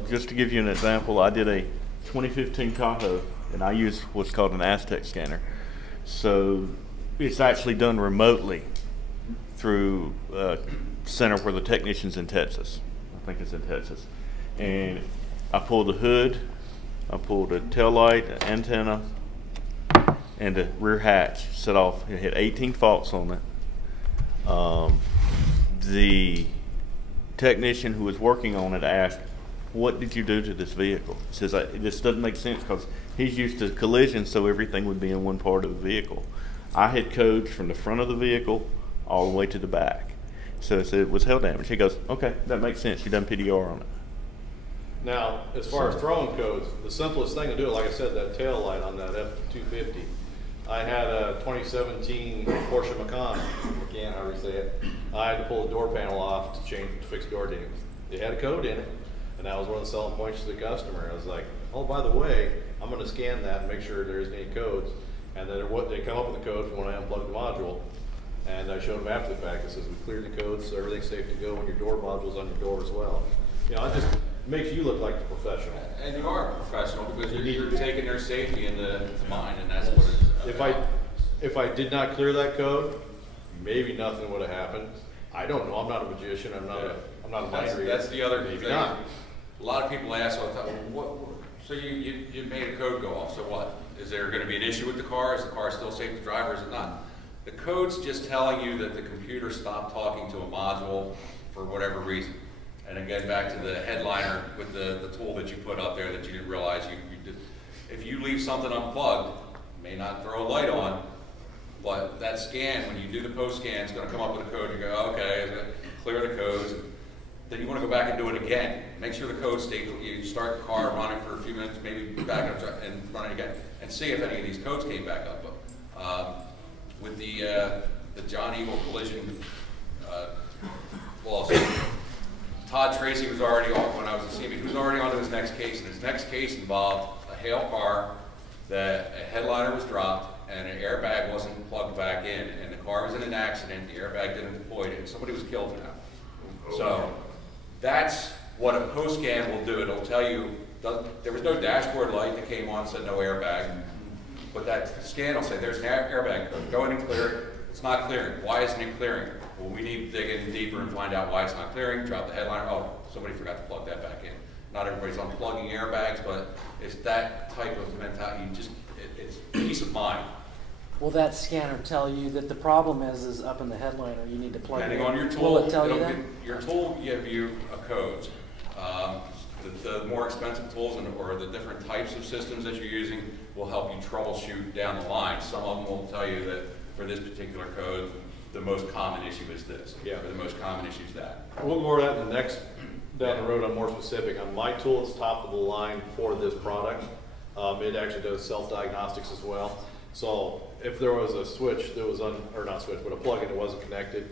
Just to give you an example, I did a 2015 Tahoe, and I used what's called an Aztec scanner. So it's actually done remotely through a center where the technician's in Texas. I think it's in Texas. And I pulled the hood, I pulled the tail light, the antenna, and the rear hatch set off. It had 18 faults on it. The technician who was working on it asked, what did you do to this vehicle? He says, this doesn't make sense because he's used to collisions, so everything would be in one part of the vehicle. I had codes from the front of the vehicle all the way to the back. So it said it was hail damage. He goes, okay, that makes sense. You done PDR on it. Now, as far as throwing codes, the simplest thing to do, like I said, that tail light on that F250. I had a 2017 Porsche Macan, however you say it. I had to pull the door panel off to fix door dings. It had a code in it, and that was one of the selling points to the customer. I was like, oh, by the way, I'm going to scan that and make sure there isn't any codes. And then they come up with the code from when I unplugged the module. And I showed them after the fact, it says we cleared the codes, so everything's safe to go, and your door module's on your door as well. You know, it just makes you look like the professional. And you are a professional because you're taking their safety into mind, and that's what it's about. If I did not clear that code, maybe nothing would have happened. I don't know. I'm not a magician. I'm not a mind reader. That's the other maybe thing. not. A lot of people ask all the time, so you made a code go off, so what? Is there going to be an issue with the car? Is the car still safe to drive, or is it not? The code's just telling you that the computer stopped talking to a module for whatever reason. And again, back to the headliner with the tool that you put up there that you didn't realize you did. If you leave something unplugged, it may not throw a light on, but that scan, when you do the post scan, it's going to come up with a code. You go, okay, clear the codes. Then you want to go back and do it again. Make sure the code stays. You start the car, run it for a few minutes, maybe back up and run it again, and see if any of these codes came back up. With the John Eagle collision lawsuit, Todd Tracy was already on when I was at CB. He was already on to his next case, and his next case involved a hail car that a headliner was dropped and an airbag wasn't plugged back in, and the car was in an accident. The airbag didn't deploy, and somebody was killed in that. So that's what a post scan will do. It'll tell you there was no dashboard light that came on, said no airbag. But that scan will say, there's an airbag code. Go in and clear it. It's not clearing. Why isn't it clearing? Well, we need to dig in deeper and find out why it's not clearing. Drop the headliner. Oh, somebody forgot to plug that back in. Not everybody's unplugging airbags, but it's that type of mentality. It's peace of mind. Will that scanner tell you that the problem is up in the headliner? You need to plug it in. Depending on your tool, will it tell you that? Your tool will give you a code. The more expensive tools or the different types of systems that you're using will help you troubleshoot down the line. Some of them will tell you that for this particular code, the most common issue is this, or the most common issue is that. We'll go over that in the next, down the road, I'm more specific. On my tool, it's top of the line for this product. It actually does self-diagnostics as well. So if there was a switch that was or not switch, but a plug-in that wasn't connected,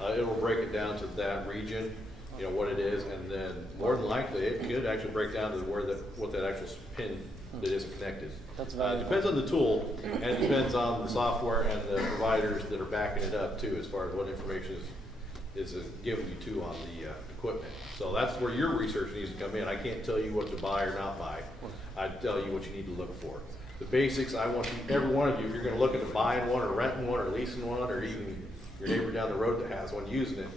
it will break it down to that region, you know, what it is, and then more than likely it could actually break down to what that actual pin that isn't connected. That's depends on the tool, and it depends on the software and the providers that are backing it up too, as far as what information is given you to on the equipment. So that's where your research needs to come in. I can't tell you what to buy or not buy. I tell you what you need to look for. The basics, I want you, every one of you, if you're going to look into buying one or renting one or leasing one, or even your neighbor down the road that has one using it,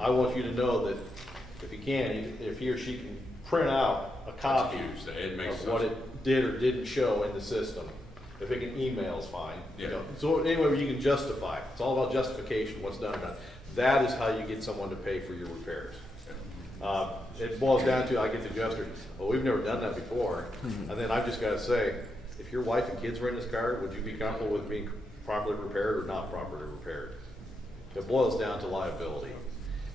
I want you to know that if you can, if he or she can print out a copy of what it did or didn't show in the system. If it can email is fine. Yeah. You know, so anyway, you can justify. It's all about justification, what's done or done. That is how you get someone to pay for your repairs. It boils down to, I get the adjuster, well, we've never done that before. And then I've just got to say, if your wife and kids were in this car, would you be comfortable with being properly repaired or not properly repaired? It boils down to liability.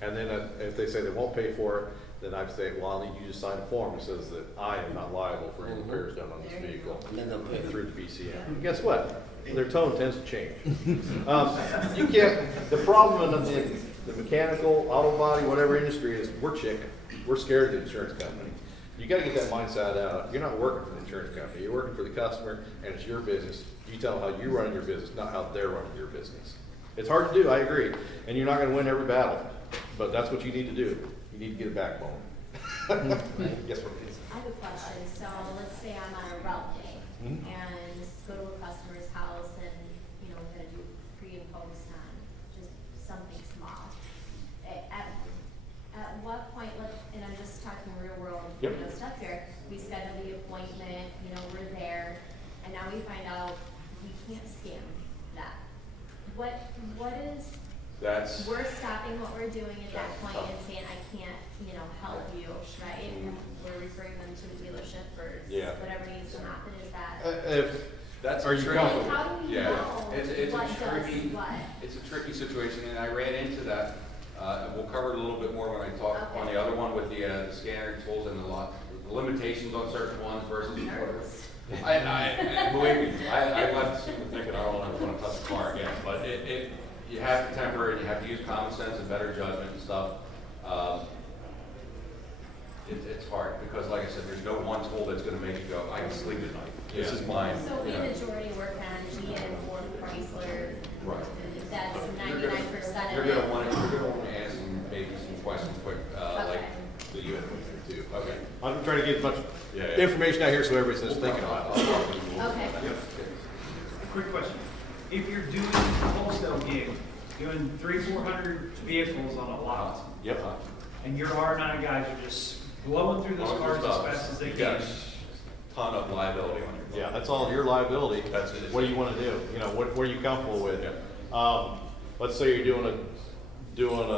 And then if they say they won't pay for it, then I say, well, I need you to sign a form that says that I am not liable for any repairs done on this vehicle through the BCM. And guess what? Their tone tends to change. You can't, the problem in the mechanical, auto body, whatever industry is, we're chicken. We're scared of the insurance company. You got to get that mindset out. You're not working for the insurance company. You're working for the customer, and it's your business. You tell them how you're running your business, not how they're running your business. It's hard to do, I agree, and you're not going to win every battle, but that's what you need to do. You need to get a backbone. Yes, what it is. I have a question. So let's say I'm on a route day and go to a customer's house and, you know, we're going to do pre and post on just something small. At what point, and I'm just talking real world stuff here, we schedule the appointment, you know, we're there, and now we find out we can't scan that. What is, we're stopping what we're doing at that point and saying, I can't, you know, help you, right? We're referring them to the dealership or whatever needs to happen. Is that? Are you comfortable? How do we know it's what tricky, does what? It's a tricky situation, and I ran into that. We'll cover it a little bit more when I talk on the other one with the scanner tools and the limitations on certain ones versus whatever. I believe me, I left people thinking I don't want to touch the car again, but you have to temper it. You have to use common sense and better judgment and stuff. It's hard because, like I said, there's no one tool that's going to make you go, I can sleep at night. This is mine. So we majority work on GM, Ford, Chrysler. Right. That's 99% representative. You're gonna want to ask maybe some questions quick, like, so you have too. Okay. I'm trying to get as much Yeah. information out here so everybody's just thinking about it. Okay. Quick question. If you're doing a wholesale gig, doing 300-400 vehicles on a lot, Yep. and your R9 guys are just blowing through those cars as fast as they You can. got a ton of liability on your. Yeah, that's all your liability. That's it. What do you want to do? You know, what are you comfortable with? Yeah. Let's say you're doing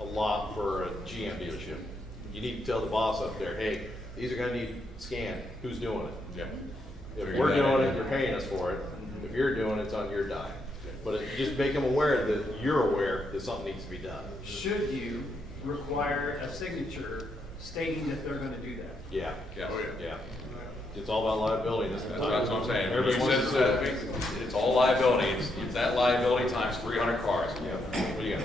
a lot for a GM dealership. You need to tell the boss up there, hey, these are gonna need scanned. Who's doing it? Yeah. If Figure we're that doing out. it, you're paying us for it. If you're doing it, it's on your dime. But just make them aware that you're aware that something needs to be done. Should you require a signature stating that they're gonna do that? Yeah. Yeah. Oh, yeah. Yeah. It's all about liability. That's That's what I'm saying. Everybody You wants said to that it's all liability. It's that liability times 300 cars. Yeah. What do you got?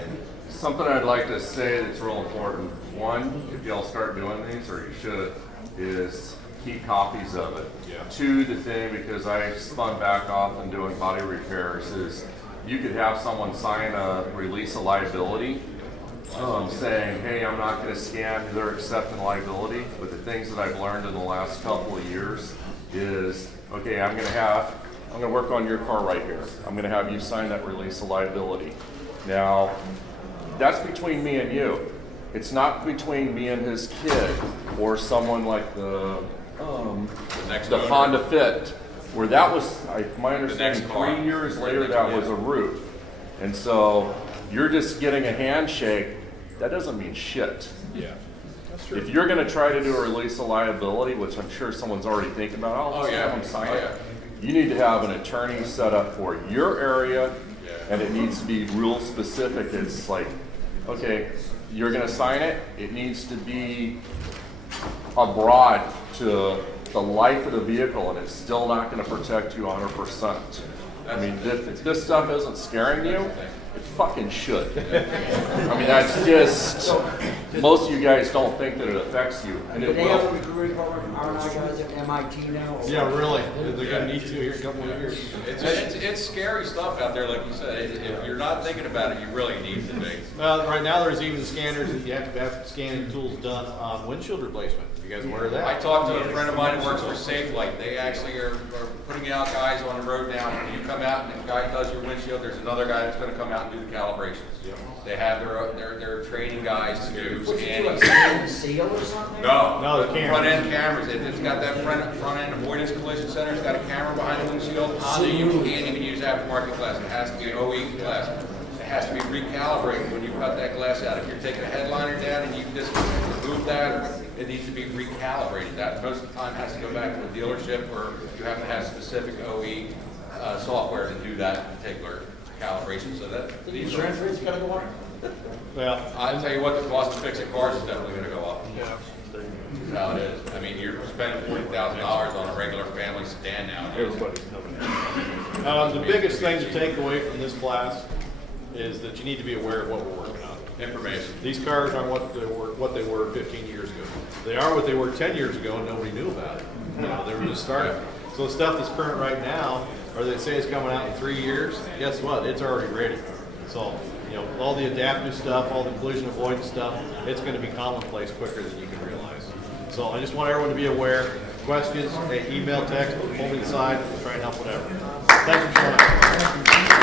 Something I'd like to say that's real important. One, if y'all start doing these, or you should, is keep copies of it. Yeah. Two, the thing, because I spun back off and doing body repairs, is you could have someone sign a release of liability saying, hey, I'm not going to scan, they're accepting liability. But the things that I've learned in the last couple of years is, okay, I'm going to work on your car right here. I'm going to have you sign that release of liability. Now, that's between me and you. It's not between me and his kid or someone like the Honda Fit, where that was, my understanding, 3 years later, that was a roof. And so you're just getting a handshake. That doesn't mean shit. Yeah. That's true. If you're going to try to do a release of liability, which I'm sure someone's already thinking about, I'll just have them sign it. You need to have an attorney set up for your area, and it needs to be real specific. It's like, okay, you're going to sign it. It needs to be abroad to the life of the vehicle, and it's still not going to protect you 100%. I mean, if this stuff isn't scaring you, it fucking should. I mean, that's just, most of you guys don't think that it affects you, and it Do they have a will. recruiting program for R&I guys at MIT now? or Yeah, what? really. They're gonna need to here in a couple of years. It's scary stuff out there, like you said. If you're not thinking about it, you really need to be. Well, right now there's even scanners that you have to have scanning tools done on windshield replacement. You guys aware of that? I talked to a friend of mine who works for Safe Light. They actually are putting out guys on the road now. When you come out and the guy does your windshield, there's another guy that's going to come out and do the calibrations. Yep. They have their training guys to do What you do, scanning. like scan seal or something? No, the camera. front end cameras. It's got that front end avoidance collision center. It's got a camera behind the windshield. Honda, you can't even use aftermarket glass. It has to be OE glass. It has to be recalibrated when you cut that glass out. If you're taking a headliner down and you just remove that, it needs to be recalibrated. That most of the time has to go back to a dealership, or you have to have specific OE software to do that particular calibration. So that The insurance rate's gotta go up? Well, I'll tell you what, the cost of fixing cars is definitely going to go up. yeah. That's how it is. I mean, you're spending $40,000 on a regular family sedan now. Everybody's coming in. The biggest thing to take away from this class is that you need to be aware of what we're working on. Information. These cars aren't what they were 15 years ago. They are what they were 10 years ago, and nobody knew about it. You know, they were just starting. So the stuff that's current right now, or they say it's coming out in 3 years, guess what? It's already ready. So, you know, all the adaptive stuff, all the collision avoidance stuff, it's going to be commonplace quicker than you can realize. So I just want everyone to be aware. Questions, hey, email, text, pull me aside, we'll try and help whatever. Thank you so much.